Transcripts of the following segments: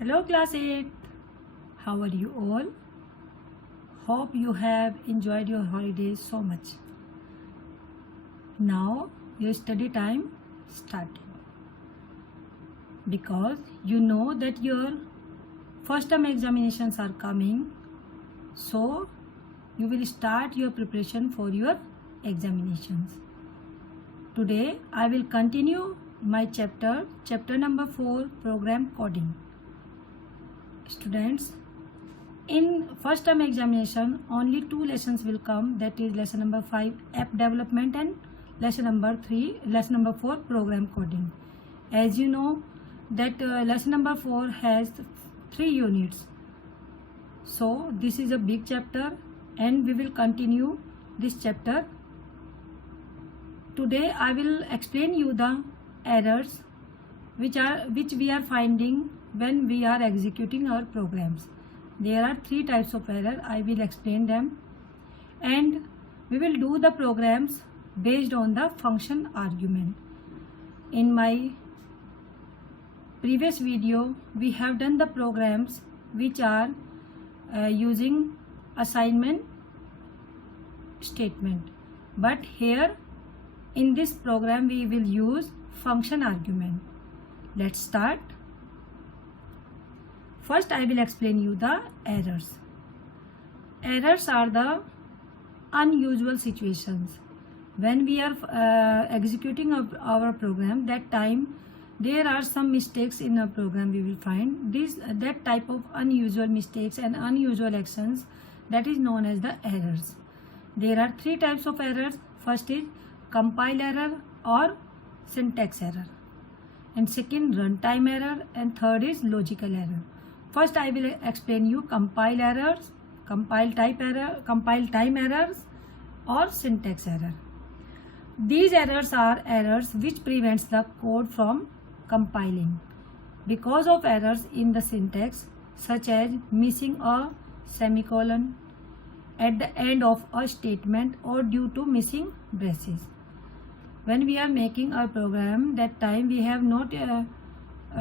Hello class 8. How are you all? Hope you have enjoyed your holidays so much. Now your study time starting. Because you know that your first term examinations are coming. So you will start your preparation for your examinations. Today I will continue my chapter number 4, program coding. Students, in first term examination only 2 lessons will come, that is lesson number 5 app development and lesson number 4 program coding. As you know that lesson number 4 has 3 units, so this is a big chapter and we will continue this chapter. Today I will explain you the errors which we are finding when we are executing our programs. There are 3 types of error. I will explain them, and we will do the programs based on the function argument. In my previous video we have done the programs which are using assignment statement, but here in this program we will use function argument. Let's start. First I will explain you the errors. Errors are the unusual situations. When we are executing our program, that time there are some mistakes in a program we will find. That type of unusual mistakes and unusual actions, that is known as the errors. There are 3 types of errors. First is compile error or syntax error, and second runtime error, and third is logical error. First I will explain you compile errors, compile time errors or syntax error. These errors are errors which prevents the code from compiling because of errors in the syntax, such as missing a semicolon at the end of a statement or due to missing braces. When we are making our program, that time we have not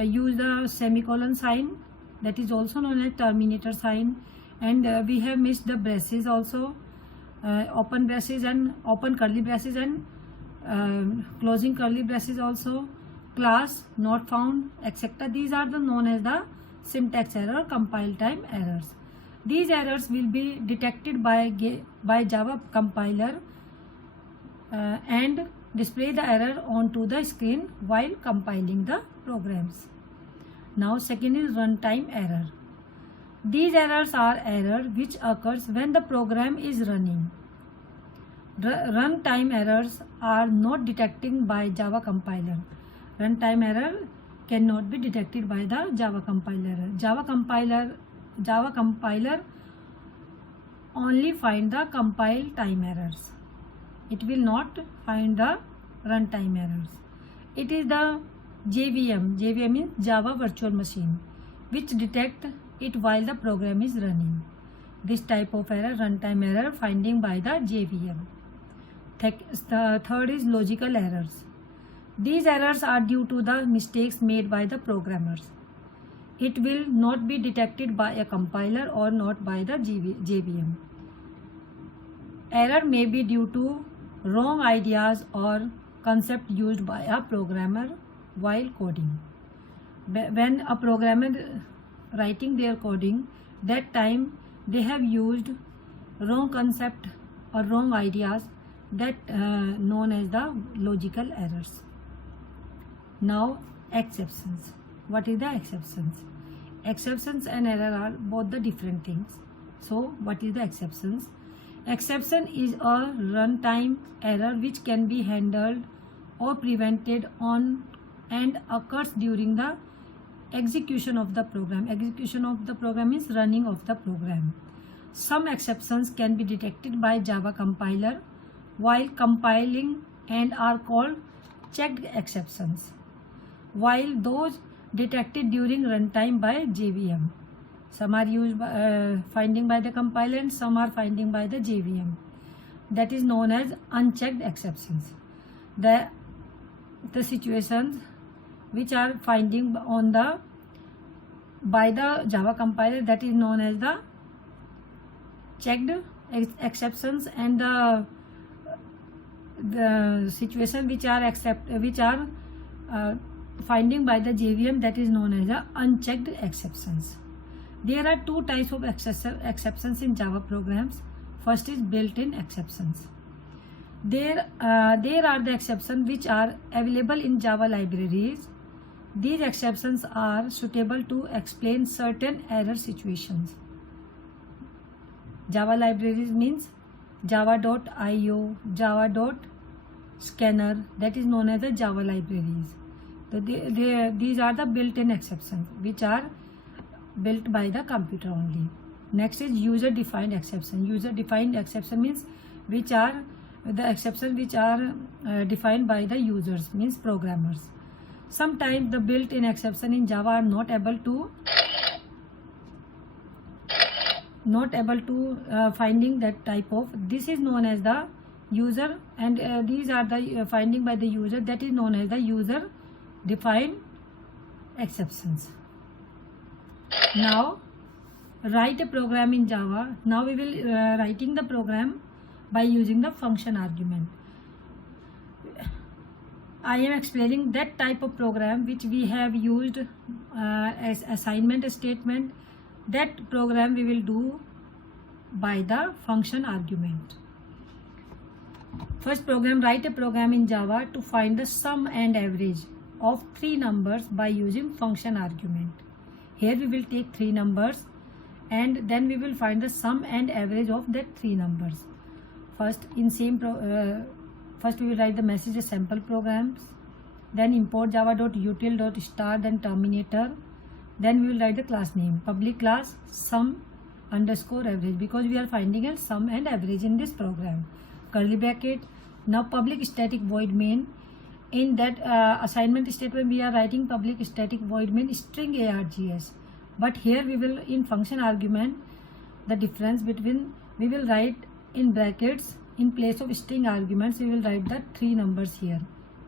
used the semicolon sign, that is also known as terminator sign, and we have missed the braces also, open braces and open curly braces and closing curly braces also, class not found, etc. These are the known as the syntax error, compile time errors. These errors will be detected by Java compiler and display the error onto the screen while compiling the programs. Now second is runtime error. These errors are errors which occurs when the program is running. Runtime errors are not detected by Java compiler. Runtime error cannot be detected by the Java compiler. Java compiler only find the compile time errors. It will not find the runtime errors. It is the JVM means Java Virtual Machine, which detect it while the program is running. This type of error, runtime error, finding by the JVM. The third is logical errors. These errors are due to the mistakes made by the programmers. It will not be detected by a compiler or not by the JVM. Error may be due to wrong ideas or concept used by a programmer while coding. When a programmer writing their coding, that time they have used wrong concept or wrong ideas, that known as the logical errors. Now exceptions. What is the exceptions? Exceptions and error are both the different things. So what is the exceptions? Exception is a runtime error which can be handled or prevented on and occurs during the execution of the program. Execution of the program is running of the program. Some exceptions can be detected by Java compiler while compiling and are called checked exceptions, while those detected during runtime by JVM. Some are used finding by the compiler and some are finding by the JVM. That is known as unchecked exceptions. The situations which are finding on the by the Java compiler, that is known as the checked exceptions, and the situation which are finding by the JVM, that is known as the unchecked exceptions. There are two types of exceptions in Java programs. First is built-in exceptions. There are the exceptions which are available in Java libraries. These exceptions are suitable to explain certain error situations. Java libraries means java.io, java.scanner, that is known as the Java libraries. So these are the built-in exceptions which are built by the computer only. Next is user-defined exception. User-defined exception means which are the exceptions which are defined by the users, means programmers. Sometimes the built-in exception in Java are not able to finding that type of. This is known as the user, and these are the finding by the user, that is known as the user-defined exceptions. Now write a program in Java. Now we will writing the program by using the function argument. I am explaining that type of program which we have used as assignment statement. That program we will do by the function argument. First program, write a program in Java to find the sum and average of three numbers by using function argument. Here we will take three numbers and then we will find the sum and average of that three numbers. First we will write the message sample programs, then import java.util.star, then terminator, then we will write the class name, public class sum underscore average, because we are finding a sum and average in this program, curly bracket. Now public static void main. In that assignment statement we are writing public static void main string args, but here we will in function argument the difference between, we will write in brackets in place of string arguments we will write the three numbers here,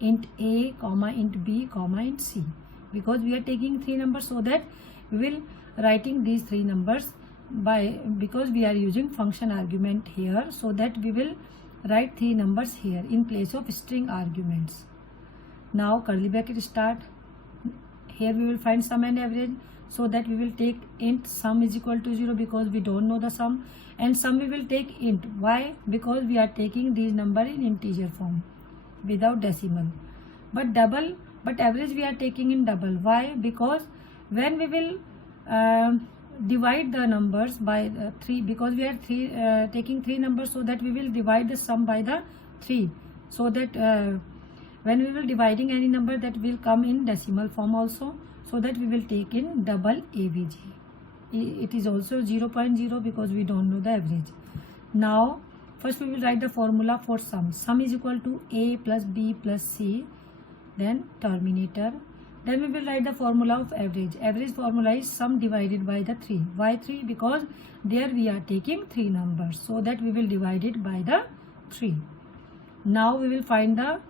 int a comma int b comma int c, because we are taking three numbers, so that we will writing these three numbers because we are using function argument here, so that we will write three numbers here in place of string arguments. Now curly bracket start. Here we will find sum and average, so that we will take int sum is equal to 0 because we don't know the sum, and sum we will take int. Why? Because we are taking these number in integer form without decimal. But average we are taking in double. Why? Because when we will divide the numbers by 3, because we are taking three numbers, so that we will divide the sum by the 3, so that when we will dividing any number, that will come in decimal form also, so that we will take in double avg. It is also 0.0 because we don't know the average. Now first we will write the formula for sum. Sum is equal to a plus b plus c, then terminator. Then we will write the formula of average. Average formula is sum divided by the 3. Why 3? Because there we are taking three numbers, so that we will divide it by the 3. Now we will find the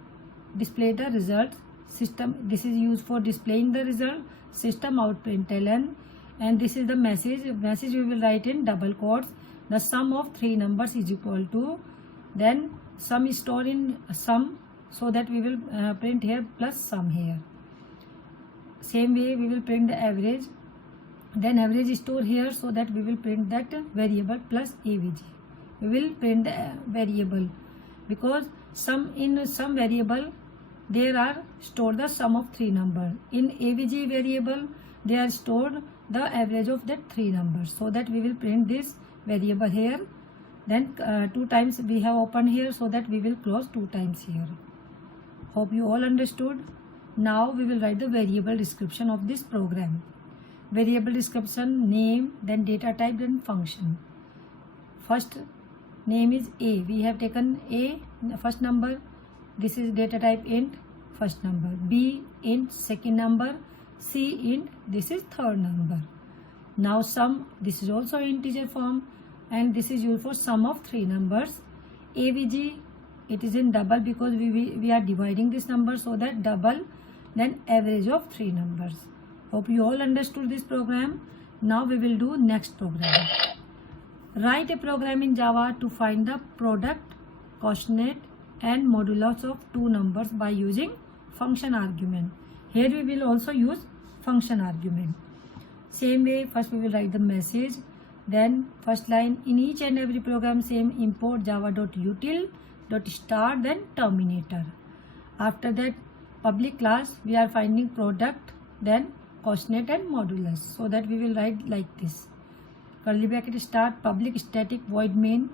display the result system. This is used for displaying the result, system out println, and this is the message. Message we will write in double quotes. The sum of three numbers is equal to, then sum is stored in sum, so that we will print here plus sum here. Same way we will print the average, then average is stored here, so that we will print that variable plus avg. We will print the variable because in some variable there are stored the sum of three numbers. In avg variable they are stored the average of that three numbers, so that we will print this variable here. Then 2 times we have opened here, so that we will close 2 times here. Hope you all understood. Now we will write the variable description of this program. Variable description, name, then data type, then function. First name is a. We have taken a, first number. This is data type int, first number. B int, second number. C int, this is third number. Now sum, this is also integer form, and this is used for sum of three numbers. avg, it is in double because we are dividing this number, so that double, then average of three numbers. Hope you all understood this program. Now we will do next program. Write a program in Java to find the product, quotient and modulus of two numbers by using function argument. Here we will also use function argument. Same way, first we will write the message, then first line in each and every program same import java.util.start then terminator. After that public class we are finding product, then quotient and modulus, so that we will write like this. Curly bracket start public static void main.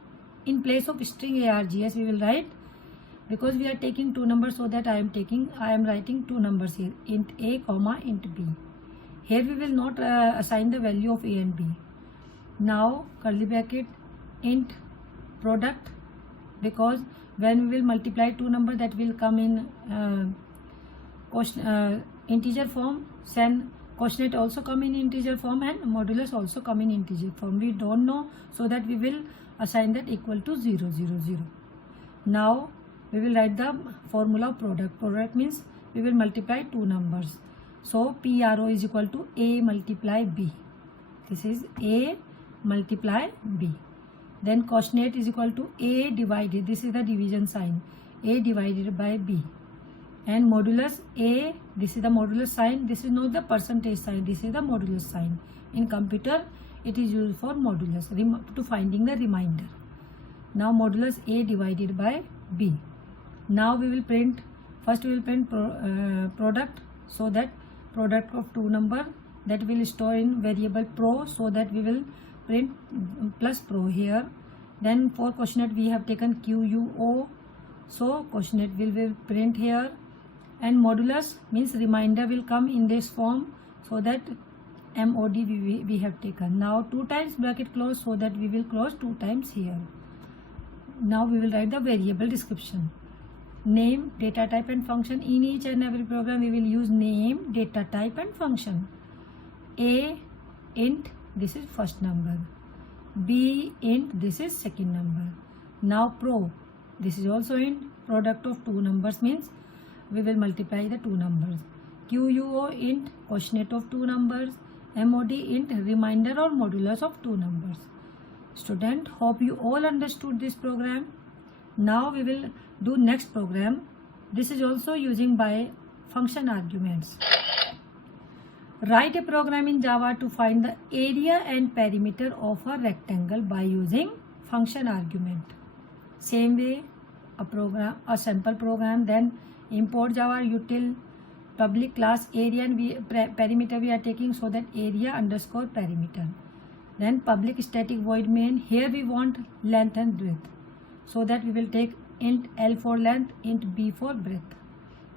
In place of string args we will write, because we are taking two numbers, so that I am writing two numbers here, int a comma int b. Here we will not assign the value of a and b. Now curly bracket int product, because when we will multiply two numbers that will come in integer form, then quotient also come in integer form and modulus also come in integer form. We don't know, so that we will assign that equal to 0 0 0. Now we will write the formula of product. Product means we will multiply two numbers, so PRO is equal to A multiply B. This is A multiply B. Then quotient is equal to A divided, this is the division sign, A divided by B. And modulus A, this is the modulus sign, this is not the percentage sign, this is the modulus sign. In computer it is used for modulus, to finding the remainder. Now modulus A divided by B. Now we will print, first we will print product, so that product of two number that will store in variable pro, so that we will print plus pro here. Then for quotient we have taken QUO, so quotient will print here. And modulus means remainder will come in this form, so that MOD we have taken. Now two times bracket close, so that we will close two times here. Now we will write the variable description. Name, data type and function. In each and every program we will use name, data type and function. A int, this is first number. B int, this is second number. Now pro, this is also int. Product of two numbers means we will multiply the two numbers. QUO int, quotient of two numbers. MOD int, remainder or modulus of two numbers. Student, hope you all understood this program. Now we will do next program. This is also using by function arguments. Write a program in Java to find the area and perimeter of a rectangle by using function argument. Same way, a sample program, then import java util public class area and perimeter we are taking, so that area underscore perimeter. Then public static void main, here we want length and breadth, so that we will take int L for length, int B for breadth.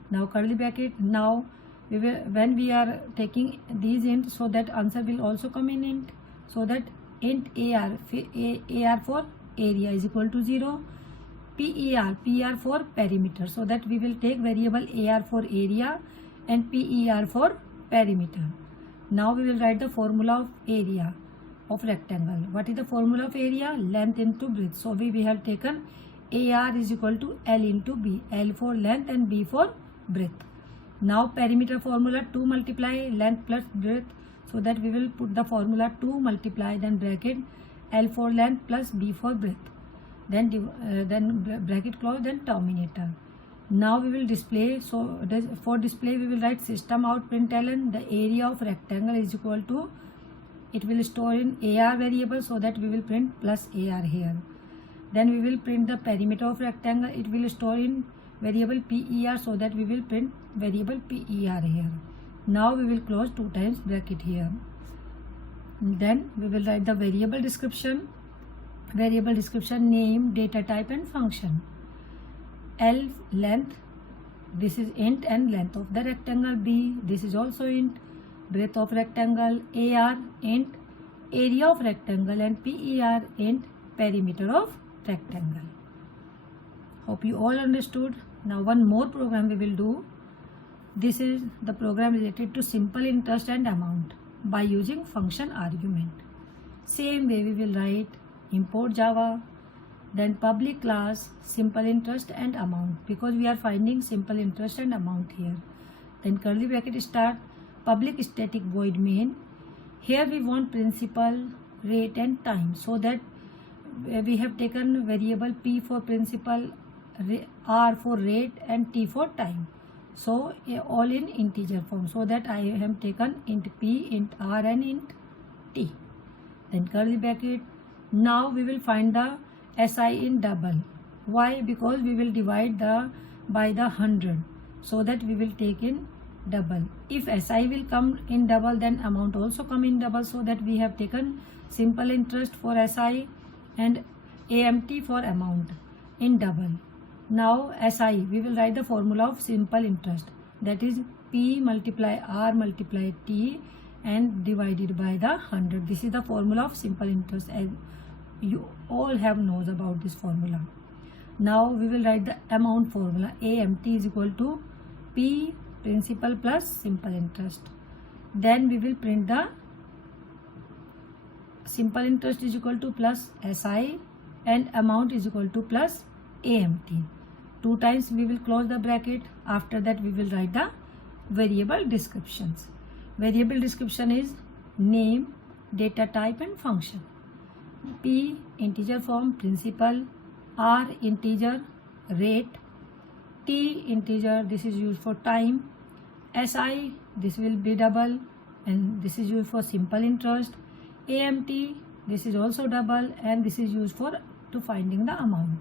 Now curly bracket, now we will, when we are taking these int, so that answer will also come in int, so that int AR for area is equal to 0, PR for perimeter, so that we will take variable AR for area and PER for perimeter. Now we will write the formula of area of rectangle. What is the formula of area? Length into breadth. So we have taken AR is equal to L into B, L for length and B for breadth. Now perimeter formula 2 multiply length plus breadth, so that we will put the formula 2 multiply then bracket L for length plus B for breadth, then bracket close, then terminator. Now we will display, so for display we will write system out println the area of rectangle is equal to, it will store in AR variable, so that we will print plus AR here. Then we will print the perimeter of rectangle, it will store in variable PER, so that we will print variable PER here. Now we will close 2 times bracket here. Then we will write the variable description. Variable description, name, data type and function. L length, this is int and length of the rectangle. B, this is also int. Breadth of rectangle. AR int, area of rectangle, and PER int, perimeter of rectangle. Hope you all understood. Now one more program we will do. This is the program related to simple interest and amount by using function argument. Same way we will write import Java, then public class simple interest and amount, because we are finding simple interest and amount here. Then curly bracket start public static void main. Here we want principal, rate and time, so that we have taken variable p for principal, r for rate and t for time. So all in integer form, so that I have taken int p, int r and int t. Then curly bracket. Now we will find the SI in double. Why? Because we will divide by the 100, so that we will take in double. If SI will come in double, then amount also come in double, so that we have taken simple interest for SI and AMT for amount in double. Now SI, we will write the formula of simple interest, that is P multiply R multiply T and divided by the 100. This is the formula of simple interest, as you all have knows about this formula. Now we will write the amount formula. AMT is equal to P principal plus simple interest. Then we will print the simple interest is equal to plus SI and amount is equal to plus AMT. 2 times we will close the bracket. After that we will write the variable descriptions. Variable description is name, data type and function. P integer form principal, R integer rate, T integer, this is used for time, SI this will be double and this is used for simple interest, AMT this is also double and this is used for to finding the amount.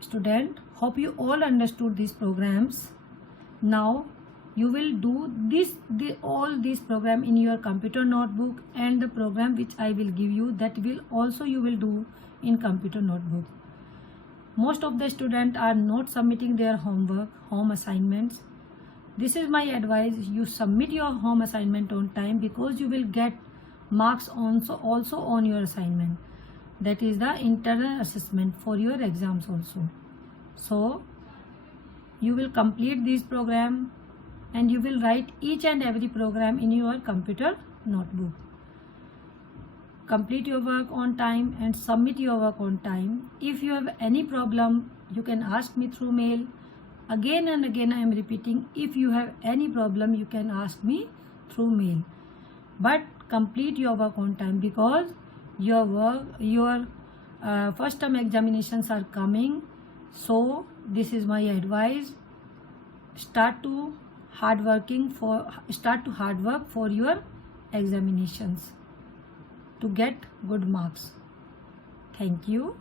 Student, hope you all understood these programs. Now you will do all these program in your computer notebook, and the program which I will give you, that will also you will do in computer notebook. Most of the students are not submitting their homework, home assignments. This is my advice, you submit your home assignment on time, because you will get marks also on your assignment. That is the internal assessment for your exams also. So you will complete this program and you will write each and every program in your computer notebook. Complete your work on time and submit your work on time. If you have any problem, you can ask me through mail. Again and again I am repeating, if you have any problem, you can ask me through mail. But complete your work on time, because your first term examinations are coming. So this is my advice. Start to hard work for your examinations to get good marks. Thank you.